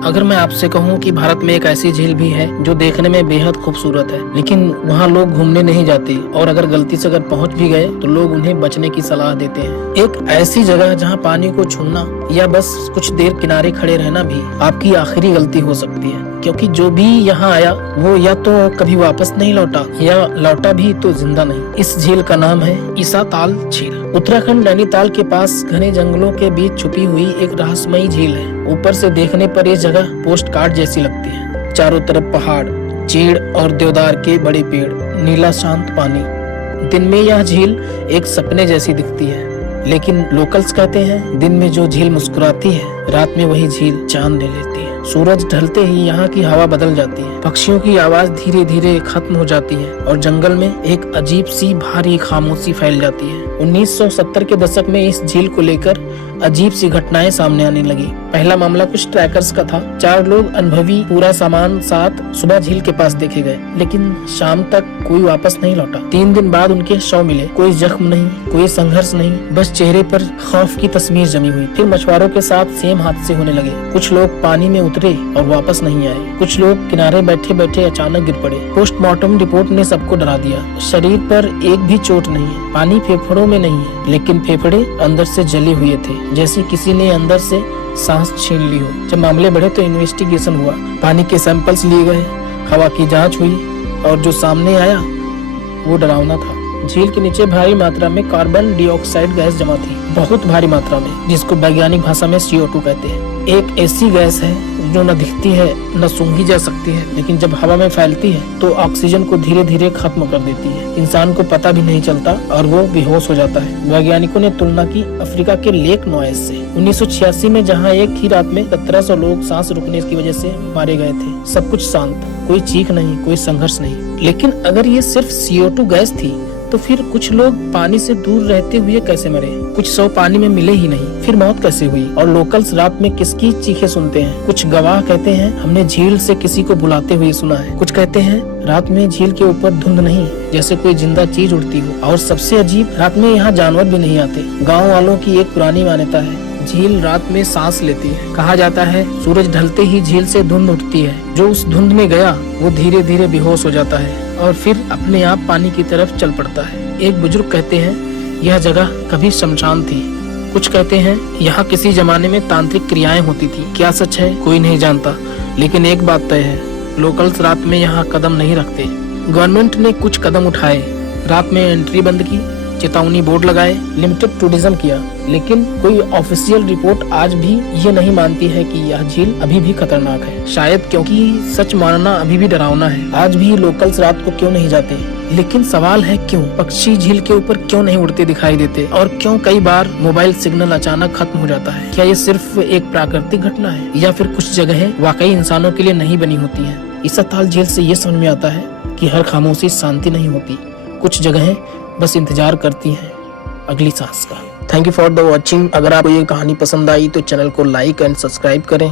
अगर मैं आपसे कहूं कि भारत में एक ऐसी झील भी है जो देखने में बेहद खूबसूरत है, लेकिन वहां लोग घूमने नहीं जाते और अगर गलती से अगर पहुंच भी गए तो लोग उन्हें बचने की सलाह देते हैं। एक ऐसी जगह जहां पानी को छूना या बस कुछ देर किनारे खड़े रहना भी आपकी आखिरी गलती हो सकती है, क्योंकि जो भी यहाँ आया वो या तो कभी वापस नहीं लौटा या लौटा भी तो जिंदा नहीं। इस झील का नाम है ईसा ताल झील। उत्तराखंड नैनीताल के पास घने जंगलों के बीच छुपी हुई एक रहस्यमयी झील है। ऊपर से देखने पर ये जगह पोस्ट कार्ड जैसी लगती है। चारों तरफ पहाड़, चीड़ और देवदार के बड़े पेड़, नीला शांत पानी। दिन में यह झील एक सपने जैसी दिखती है, लेकिन लोकल्स कहते हैं दिन में जो झील मुस्कुराती है, रात में वही झील जान ले लेती है। सूरज ढलते ही यहाँ की हवा बदल जाती है, पक्षियों की आवाज धीरे धीरे खत्म हो जाती है और जंगल में एक अजीब सी भारी खामोशी फैल जाती है। 1970 के दशक में इस झील को लेकर अजीब सी घटनाएं सामने आने लगी। पहला मामला कुछ ट्रैकर्स का था। 4 लोग अनुभवी पूरा सामान साथ सुबह झील के पास देखे गए, लेकिन शाम तक कोई वापस नहीं लौटा। 3 दिन बाद उनके शव मिले। कोई जख्म नहीं, कोई संघर्ष नहीं, बस चेहरे पर खौफ की तस्वीर जमी हुई। फिर मछुआरों के साथ सेम हादसे होने लगे। कुछ लोग पानी में उतरे और वापस नहीं आए। कुछ लोग किनारे बैठे बैठे अचानक गिर पड़े। पोस्टमार्टम रिपोर्ट ने सबको डरा दिया। शरीर पर एक भी चोट नहीं है, पानी फेफड़ों में नहीं है, लेकिन फेफड़े अंदर से जले हुए थे, जैसे किसी ने अंदर से सांस छीन ली हो। जब मामले बढ़े तो इन्वेस्टिगेशन हुआ, पानी के सैंपल्स लिए गए, हवा की जांच हुई और जो सामने आया वो डरावना था। झील के नीचे भारी मात्रा में कार्बन डाइऑक्साइड गैस जमा थी, बहुत भारी मात्रा में, जिसको वैज्ञानिक भाषा में CO2 कहते हैं। एक ऐसी गैस है जो न दिखती है न सूंघी जा सकती है, लेकिन जब हवा में फैलती है तो ऑक्सीजन को धीरे धीरे खत्म कर देती है। इंसान को पता भी नहीं चलता और वो बेहोश हो जाता है। वैज्ञानिकों ने तुलना की अफ्रीका के लेक नॉयस से। 1986 में जहां एक ही रात में 1700 लोग सांस रुकने की वजह से मारे गए थे। सब कुछ शांत, कोई चीख नहीं, कोई संघर्ष नहीं। लेकिन अगर ये सिर्फ CO2 गैस थी तो फिर कुछ लोग पानी से दूर रहते हुए कैसे मरे? कुछ 100 पानी में मिले ही नहीं, फिर मौत कैसे हुई? और लोकल्स रात में किसकी चीखें सुनते हैं? कुछ गवाह कहते हैं हमने झील से किसी को बुलाते हुए सुना है। कुछ कहते हैं रात में झील के ऊपर धुंध नहीं, जैसे कोई जिंदा चीज उड़ती हो। और सबसे अजीब, रात में यहाँ जानवर भी नहीं आते। गाँव वालों की एक पुरानी मान्यता है, झील रात में सांस लेती है। कहा जाता है सूरज ढलते ही झील से धुंध उठती है। जो उस धुंध में गया वो धीरे धीरे बेहोश हो जाता है और फिर अपने आप पानी की तरफ चल पड़ता है। एक बुजुर्ग कहते हैं यह जगह कभी शमशान थी। कुछ कहते हैं यहाँ किसी जमाने में तांत्रिक क्रियाएं होती थी। क्या सच है कोई नहीं जानता, लेकिन एक बात तय है, लोकल्स रात में यहाँ कदम नहीं रखते। गवर्नमेंट ने कुछ कदम उठाए, रात में एंट्री बंद की, चेतावनी बोर्ड लगाए, लिमिटेड टूरिज्म किया, लेकिन कोई ऑफिशियल रिपोर्ट आज भी ये नहीं मानती है कि यह झील अभी भी खतरनाक है। शायद क्योंकि सच मानना अभी भी डरावना है। आज भी लोकल्स रात को क्यों नहीं जाते? लेकिन सवाल है क्यों? पक्षी झील के ऊपर क्यों नहीं उड़ते दिखाई देते? और क्यों कई बार मोबाइल सिग्नल अचानक खत्म हो जाता है? क्या ये सिर्फ एक प्राकृतिक घटना है या फिर कुछ जगहें वाकई इंसानों के लिए नहीं बनी होती हैं? ईसा ताल झील से ये समझ में आता है कि हर खामोशी शांति नहीं होती, कुछ जगहें बस इंतजार करती हैं अगली सांस का। Thank you for the watching. अगर आपको ये कहानी पसंद आई तो चैनल को लाइक एंड सब्सक्राइब करें।